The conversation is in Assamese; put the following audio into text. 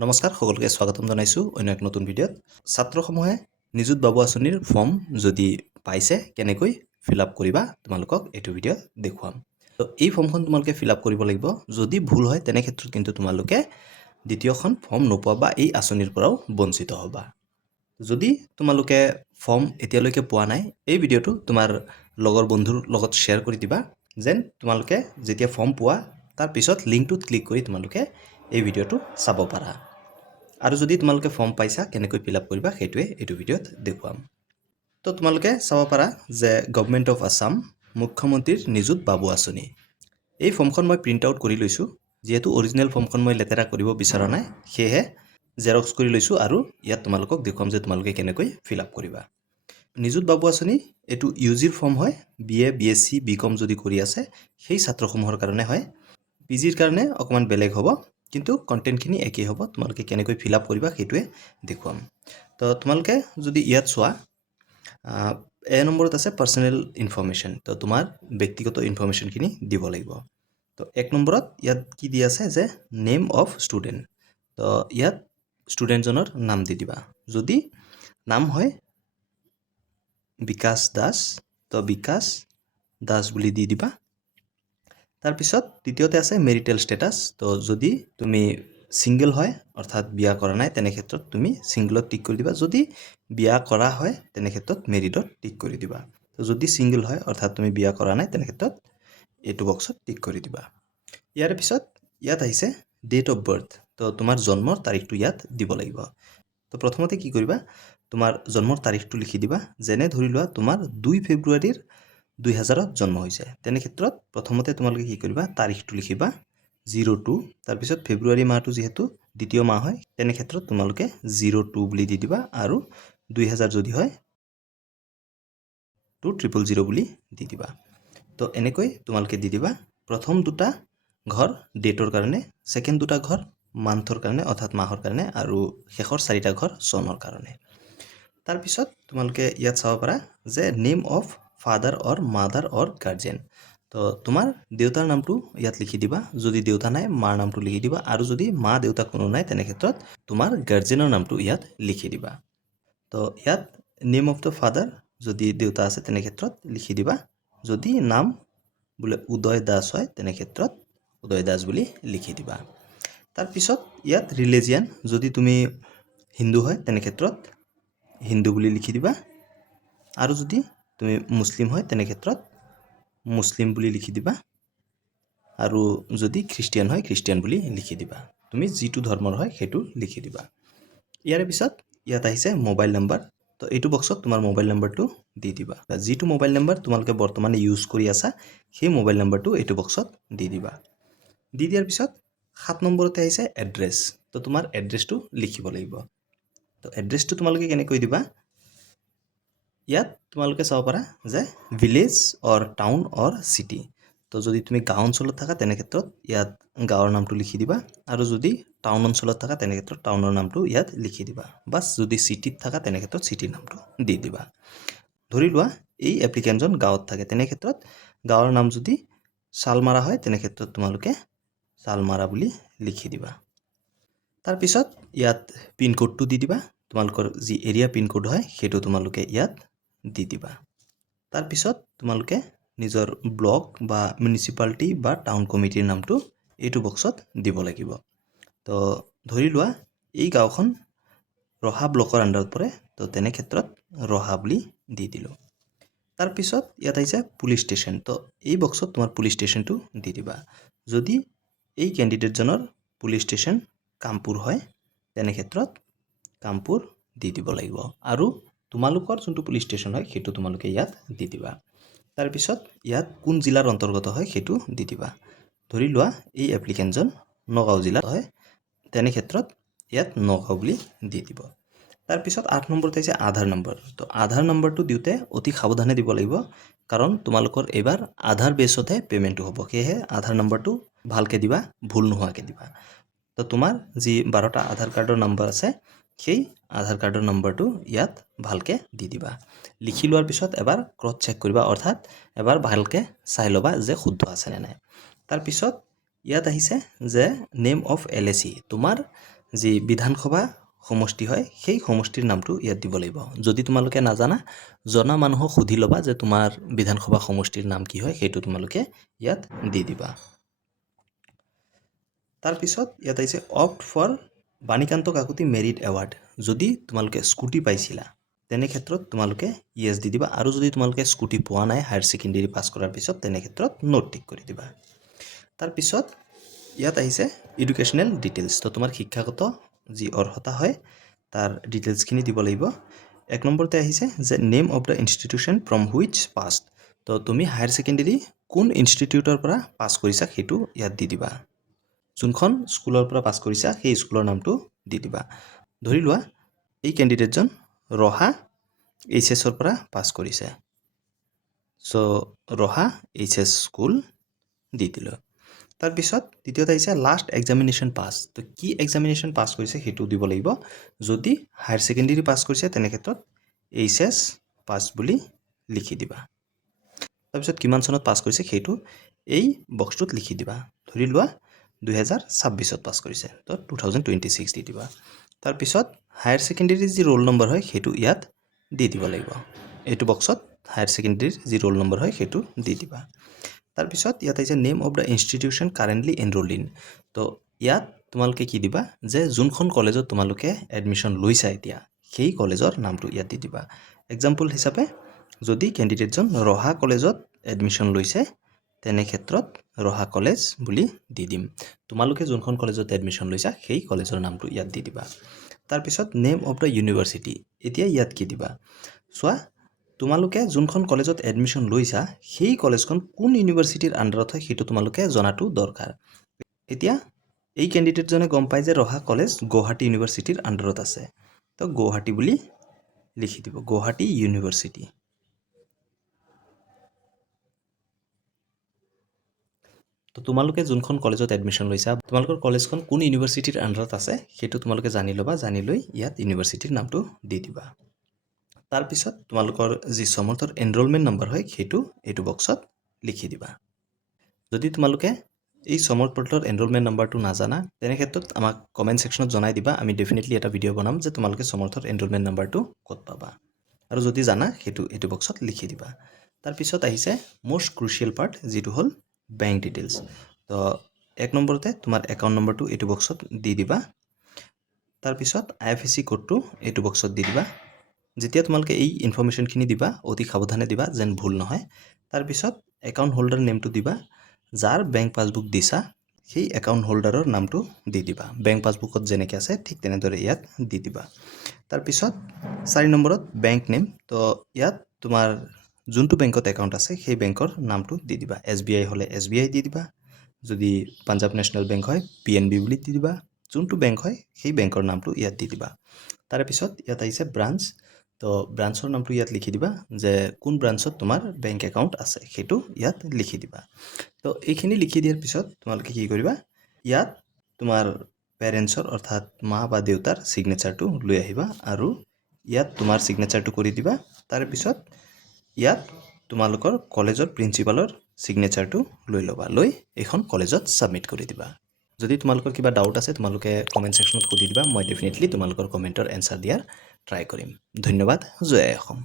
নমস্কাৰ সকলোকে স্বাগতম জনাইছোঁ অন্য এক নতুন ভিডিঅ'ত ছাত্ৰসমূহে নিযুত বাবু আঁচনিৰ ফৰ্ম যদি পাইছে কেনেকৈ ফিল আপ কৰিবা তোমালোকক এইটো ভিডিঅ' দেখুৱাম তো এই ফৰ্মখন তোমালোকে ফিল আপ কৰিব লাগিব যদি ভুল হয় তেনে ক্ষেত্ৰত কিন্তু তোমালোকে দ্বিতীয়খন ফৰ্ম নোপোৱা বা এই আঁচনিৰ পৰাও বঞ্চিত হ'বা যদি তোমালোকে ফৰ্ম এতিয়ালৈকে পোৱা নাই এই ভিডিঅ'টো তোমাৰ লগৰ বন্ধুৰ লগত শ্বেয়াৰ কৰি দিবা যেন তোমালোকে যেতিয়া ফৰ্ম পোৱা তাৰ পিছত লিংকটোত ক্লিক কৰি তোমালোকে এই ভিডিঅ'টো চাব পাৰা আৰু যদি তোমালোকে ফৰ্ম পাইছা কেনেকৈ ফিল আপ কৰিবা সেইটোৱে এইটো ভিডিঅ'ত দেখুৱাম তো তোমালোকে চাব পাৰা যে গভৰ্ণমেণ্ট অফ আছাম মুখ্যমন্ত্ৰীৰ নিযুত বাবু আঁচনি এই ফৰ্মখন মই প্ৰিণ্ট আউট কৰি লৈছোঁ যেহেতু অৰিজিনেল ফৰ্মখন মই লেতেৰা কৰিব বিচৰা নাই সেয়েহে জেৰক্স কৰি লৈছোঁ আৰু ইয়াত তোমালোকক দেখুৱাম যে তোমালোকে কেনেকৈ ফিল আপ কৰিবা নিযুত বাবু আঁচনি এইটো ইউজিৰ ফৰ্ম হয় BA BSc BCom যদি কৰি আছে সেই ছাত্ৰসমূহৰ কাৰণে হয় পিজিৰ কাৰণে অকমান বেলেগ হ'ব কিন্তু কন্টেন্টখিনি একেই হ'ব তোমালোকে কেনেকৈ ফিল আপ কৰিবা সেইটোৱে দেখুৱাম তো তোমালোকে যদি ইয়াত চোৱা এ নম্বৰত আছে পাৰ্সোনেল ইনফৰমেশ্যন তো তোমাৰ ব্যক্তিগত ইনফৰমেশ্যনখিনি দিব লাগিব তো এক নম্বৰত ইয়াত কি দি আছে যে নেম অফ ষ্টুডেণ্ট তো ইয়াত ষ্টুডেণ্টজনৰ নাম দি দিবা যদি নাম হয় বিকাশ দাস তো বিকাশ দাস বুলি দি দিবা তাৰপিছত দ্বিতীয়তে আছে মেৰিটেল ষ্টেটাছ তো যদি তুমি সিঙ্গেল হয় অৰ্থাৎ বিয়া কৰা নাই তেনে ক্ষেত্ৰত তুমি সিঙ্গেলত টিক কৰি দিবা যদি বিয়া কৰা হয় তেনে ক্ষেত্ৰত মেৰিডত টিক কৰি দিবা তো যদি সিঙ্গেল হয় অৰ্থাৎ তুমি বিয়া কৰা নাই তেনে ক্ষেত্ৰত এইটো বক্সত টিক কৰি দিবা ইয়াৰ পিছত ইয়াত আহিছে ডেট অফ বাৰ্থ তো তোমাৰ জন্মৰ তাৰিখটো ইয়াত দিব লাগিব তো প্ৰথমতে কি কৰিবা তোমাৰ জন্মৰ তাৰিখটো লিখি দিবা যেনে ধৰি লোৱা তোমাৰ 2 ফেব্ৰুৱাৰীৰ 2000ত জন্ম হৈছে তেনে ক্ষেত্ৰত প্ৰথমতে তোমালোকে কি কৰিবা তাৰিখটো লিখিবা 02 তাৰপিছত ফেব্ৰুৱাৰী মাহটো যেহেতু দ্বিতীয় মাহ হয় তেনে ক্ষেত্ৰত তোমালোকে 02 বুলি দি দিবা আৰু 2000 যদি হয় 2000 বুলি দি দিবা তো এনেকৈ তোমালোকে দি দিবা প্ৰথম দুটা ঘৰ ডেটৰ কাৰণে সেকেন্ড দুটা ঘৰ মান্থৰ কাৰণে অৰ্থাৎ মাহৰ কাৰণে আৰু শেষৰ চাৰিটা ঘৰ চনৰ কাৰণে তাৰ পিছত তোমালোকে ইয়াত চাব পাৰা যে name of father or mother or guardian তো তোমাৰ দেউতাৰ নামটো ইয়াত লিখি দিবা যদি দেউতা নাই মাৰ নামটো লিখি দিবা আৰু যদি মা দেউতা কোনো নাই তেনে ক্ষেত্ৰত তোমাৰ গাৰ্জেনৰ নামটো ইয়াত লিখি দিবা তো ইয়াত নেম অফ দ্য ফাদাৰ যদি দেউতা আছে তেনে ক্ষেত্ৰত লিখি দিবা যদি নাম বোলে উদয় দাস হয় তেনে ক্ষেত্ৰত উদয় দাস বুলি লিখি দিবা তাৰ পিছত ইয়াত ৰিলিজিয়ন যদি তুমি হিন্দু হয় তেনে ক্ষেত্ৰত হিন্দু বুলি লিখি দিবা আৰু যদি তুমি মুসলিম হয় তেনে ক্ষেত্ৰত মুসলিম বুলি লিখি দিবা আৰু যদি খ্ৰীষ্টিয়ান হয় খ্ৰীষ্টিয়ান বুলি লিখি দিবা তুমি যিটো ধৰ্মৰ হয় সেইটো লিখি দিবা ইয়াৰ পিছত ইয়াত আহিছে মোবাইল নাম্বাৰ তো এইটো বক্সত তোমাৰ মোবাইল নাম্বাৰটো দি দিবা যিটো মোবাইল নাম্বাৰ তোমালোকে বৰ্তমানে ইউজ কৰি আছা সেই মোবাইল নাম্বাৰটো এইটো বক্সত দি দিবা দি দিয়াৰ পিছত 7 নম্বৰতে আহিছে এড্ৰেছ তো তোমাৰ এড্ৰেছটো লিখিব লাগিব তো এড্ৰেছটো তোমালোকে কেনেকৈ দিবা ইয়াত তোমালোকে চাব পাৰা যে ভিলেজ অৰ টাউন অৰ সিটি তো যদি তুমি গাঁও অঞ্চলত থাকা তেনে ক্ষেত্ৰত ইয়াত গাঁৱৰ নামটো লিখি দিবা আৰু যদি টাউন অঞ্চলত থাকা তেনে ক্ষেত্ৰত টাউনৰ নামটো ইয়াত লিখি দিবা বাস যদি সিটিত থাকা তেনে ক্ষেত্ৰত সিটিৰ নামটো দি দিবা ধৰি লোৱা এই এপ্লিকেন্টজন গাঁৱত থাকে তেনে ক্ষেত্ৰত গাঁৱৰ নাম যদি শালমাৰা হয় তেনে ক্ষেত্ৰত তোমালোকে শালমাৰা বুলি লিখি দিবা তাৰ পিছত ইয়াত পিন কোডটো দি দিবা তোমালোকৰ যি এৰিয়া পিন কোড হয় সেইটো তোমালোকে ইয়াত দি দিবা তাৰ পিছত তোমালোকে নিজৰ ব্লক বা মিউনিসিপালিটি বা টাউন কমিটিৰ নামটো এইটো বক্সত দিব লাগিব তো ধৰি লোৱা এই গাঁওখন ৰহা ব্লকৰ আন্ডাৰত পৰে তো তেনে ক্ষেত্ৰত ৰহা বুলি দি দিলো তাৰ পিছত ইয়াত আহিছে পুলিশ ষ্টেচন তো এই বক্সত তোমাৰ পুলিশ ষ্টেচনটো দি দিবা যদি এই ক্যান্ডিডেটজনৰ পুলিশ ষ্টেচন কামপুৰ হয় তেনে ক্ষেত্ৰত কামপুৰ দি দিব লাগিব আৰু তোমালোকৰ যোনটো পুলিশ ষ্টেচন হয় সেইটো তোমালোকে ইয়াত দি দিবা তাৰ পিছত ইয়াত কোন জিলাৰ অন্তৰ্গত হয় সেইটো দি দিবা ধৰি লোৱা এই এপ্লিকেন্টজন নগাঁও জিলাত হয় তেনে ক্ষেত্ৰত ইয়াত নগাঁও বুলি দি দিব তাৰ পিছত 8 নম্বৰতে আছে আধাৰ নম্বৰ তো আধাৰ নম্বৰটো দিওতে অতি সাৱধানে দিব লাগিব কাৰণ তোমালোকৰ এবাৰ আধাৰ বেছতে পেমেন্টটো হ'ব কিহে আধাৰ নম্বৰটো ভালকে দিবা ভুল নোহোৱাকে দিবা তো তোমাৰ যি 12টা আধাৰ কাৰ্ডৰ নম্বৰ আছে সেই আধাৰ কাৰ্ডৰ নম্বৰটো ইয়াত ভালকে দি দিবা লিখি লোৱাৰ পিছত এবাৰ ক্ৰস চেক কৰিবা অৰ্থাৎ এবাৰ ভালকে চাই লবা যে শুদ্ধ আছে নে নাই তাৰ পিছত ইয়াত আহিছে যে নেম অফ LAC তোমাৰ যি বিধানসভা সমষ্টি হয় সেই সমষ্টিৰ নামটো ইয়াত দিব লাগিব যদি তোমালোকে নাজানা জনা মানুহক সুধি ল'বা যে তোমাৰ বিধানসভা সমষ্টিৰ নাম কি হয় সেইটো তোমালোকে ইয়াত দি দিবা তাৰপিছত ইয়াত আহিছে opt for Banikanta Kakati merit award যদি তোমালোকে স্কুটি পাইছিলা তেনে ক্ষেত্ৰত তোমালোকে ইয়েছ দি দিবা আৰু যদি তোমালোকে স্কুটি পোৱা নাই হায়াৰ ছেকেণ্ডেৰী পাছ কৰাৰ পিছত তেনে ক্ষেত্ৰত নোট টিক কৰি দিবা তাৰপিছত ইয়াত আহিছে এডুকেশ্যনেল ডিটেইলছ তো তোমাৰ শিক্ষাগত যি অৰ্হতা হয় তাৰ ডিটেইলছখিনি দিব লাগিব এক নম্বৰতে আহিছে যে name of the institution from which pass তো তুমি হায়াৰ ছেকেণ্ডেৰী কোন ইনষ্টিটিউটৰ পৰা পাছ কৰিছা সেইটো ইয়াত দি দিবা যোনখন স্কুলৰ পৰা পাছ কৰিছা সেই স্কুলৰ নামটো দি দিবা ধৰি লোৱা এই কেণ্ডিডেটজন ৰহা এইচএছৰ পৰা পাছ কৰিছে সো ৰহা এইচএছ স্কুল দি দিলোঁ তাৰপিছত দ্বিতীয়তে আহিছে লাষ্ট এক্সামিনেশ্যন পাছ তো কি এক্সামিনেশ্যন পাছ কৰিছে সেইটো দিব লাগিব যদি হায়াৰ ছেকেণ্ডেৰী পাছ কৰিছে তেনে ক্ষেত্ৰত এইচএছ পাছ বুলি লিখি দিবা তাৰপিছত কিমান চনত পাছ কৰিছে সেইটো এই বক্সটোত লিখি দিবা ধৰি লোৱা 2026 পাছ কৰিছে তো 2026 দি দিবা তাৰপিছত হায়াৰ ছেকেণ্ডেৰীৰ যি ৰোল নম্বৰ হয় সেইটো ইয়াত দি দিব লাগিব এইটো বক্সত হায়াৰ ছেকেণ্ডেৰীৰ যি ৰোল নম্বৰ হয় সেইটো দি দিবা তাৰপিছত ইয়াত আহিছে name of the institution currently enrol in তো ইয়াত তোমালোকে কি দিবা যে যোনখন কলেজত তোমালোকে এডমিশ্যন লৈছা এতিয়া সেই কলেজৰ নামটো ইয়াত দি দিবা এক্সাম্পল হিচাপে যদি কেণ্ডিডেটজন ৰহা কলেজত এডমিশ্যন লৈছে তেনে ক্ষেত্ৰত ৰহা কলেজ বুলি দি দিম তোমালোকে যোনখন কলেজত এডমিশ্যন লৈছা সেই কলেজৰ নামটো ইয়াত দি দিবা তাৰপিছত নেম অফ দ্য ইউনিভাৰ্চিটি এতিয়া ইয়াত কি দিবা চোৱা তোমালোকে যোনখন কলেজত এডমিশ্যন লৈছা সেই কলেজখন কোন ইউনিভাৰ্চিটিৰ আণ্ডাৰত হয় সেইটো তোমালোকে জনাটো দৰকাৰ এতিয়া এই কেণ্ডিডেটজনে গম পায় যে ৰহা কলেজ গুৱাহাটী ইউনিভাৰ্চিটিৰ আণ্ডাৰত আছে তো গুৱাহাটী বুলি লিখি দিব গুৱাহাটী ইউনিভাৰ্চিটি তো তোমালোকে যোনখন কলেজত এডমিশ্যন লৈছা তোমালোকৰ কলেজখন কোন ইউনিভাৰ্চিটিৰ আণ্ডাৰত আছে সেইটো তোমালোকে জানি ল'বা জানি লৈ ইয়াত ইউনিভাৰ্চিটিৰ নামটো দি দিবা তাৰপিছত তোমালোকৰ যি সমৰ্থৰ এনৰোলমেণ্ট নম্বৰ হয় সেইটো এইটো বক্সত লিখি দিবা যদি তোমালোকে এই সমৰ্থ পৰ্টেলৰ এনৰোলমেণ্ট নম্বৰটো নাজানা তেনে ক্ষেত্ৰত আমাক কমেণ্ট ছেকশ্যনত জনাই দিবা আমি ডেফিনেটলি এটা ভিডিঅ' বনাম যে তোমালোকে সমৰ্থৰ এনৰোলমেণ্ট নম্বৰটো ক'ত পাবা আৰু যদি জানা সেইটো এইটো বক্সত লিখি দিবা তাৰপিছত আহিছে মোষ্ট ক্ৰুচিয়েল পাৰ্ট যিটো হ'ল বেংক ডিটেইলছ তো এক নম্বৰতে তোমাৰ একাউণ্ট নম্বৰটো এইটো বক্সত দি দিবা তাৰপিছত IFSC কোডটো এইটো বক্সত দি দিবা যেতিয়া তোমালোকে এই ইনফৰমেশ্যনখিনি দিবা অতি সাৱধানে দিবা যেন ভুল নহয় তাৰপিছত একাউণ্ট হোল্ডাৰ নেমটো দিবা যাৰ বেংক পাছবুক দিছা সেই একাউণ্ট হোল্ডাৰৰ নামটো দি দিবা বেংক পাছবুকত যেনেকৈ আছে ঠিক তেনেদৰে ইয়াত দি দিবা তাৰপিছত 4 নম্বৰত বেংক নেম তো ইয়াত তোমাৰ যোনটো বেংকত একাউণ্ট আছে সেই বেংকৰ নামটো দি দিবা SBI হ'লে SBI দি দিবা যদি পাঞ্জাব নেশ্যনেল বেংক হয় PNB বুলি দি দিবা যোনটো বেংক হয় সেই বেংকৰ নামটো ইয়াত দি দিবা তাৰপিছত ইয়াত আহিছে ব্ৰাঞ্চ তো ব্ৰাঞ্চৰ নামটো ইয়াত লিখি দিবা যে কোন ব্ৰাঞ্চত তোমাৰ বেংক একাউণ্ট আছে সেইটো ইয়াত লিখি দিবা তো এইখিনি লিখি দিয়াৰ পিছত তোমালোকে কি কৰিবা ইয়াত তোমাৰ পেৰেণ্টছৰ অৰ্থাৎ মা বা দেউতাৰ ছিগনেচাৰটো লৈ আহিবা আৰু ইয়াত তোমাৰ ছিগনেচাৰটো কৰি দিবা তাৰপিছত ইয়াত তোমালোকৰ কলেজৰ প্ৰিন্সিপালৰ ছিগনেচাৰটো লৈ ল'বা লৈ এখন কলেজত ছাবমিট কৰি দিবা যদি তোমালোকৰ কিবা ডাউট আছে তোমালোকে কমেণ্ট ছেকশ্যনত সুধি দিবা মই ডেফিনেটলি তোমালোকৰ কমেণ্টৰ এনচাৰ দিয়াৰ ট্ৰাই কৰিম ধন্যবাদ জয় অসম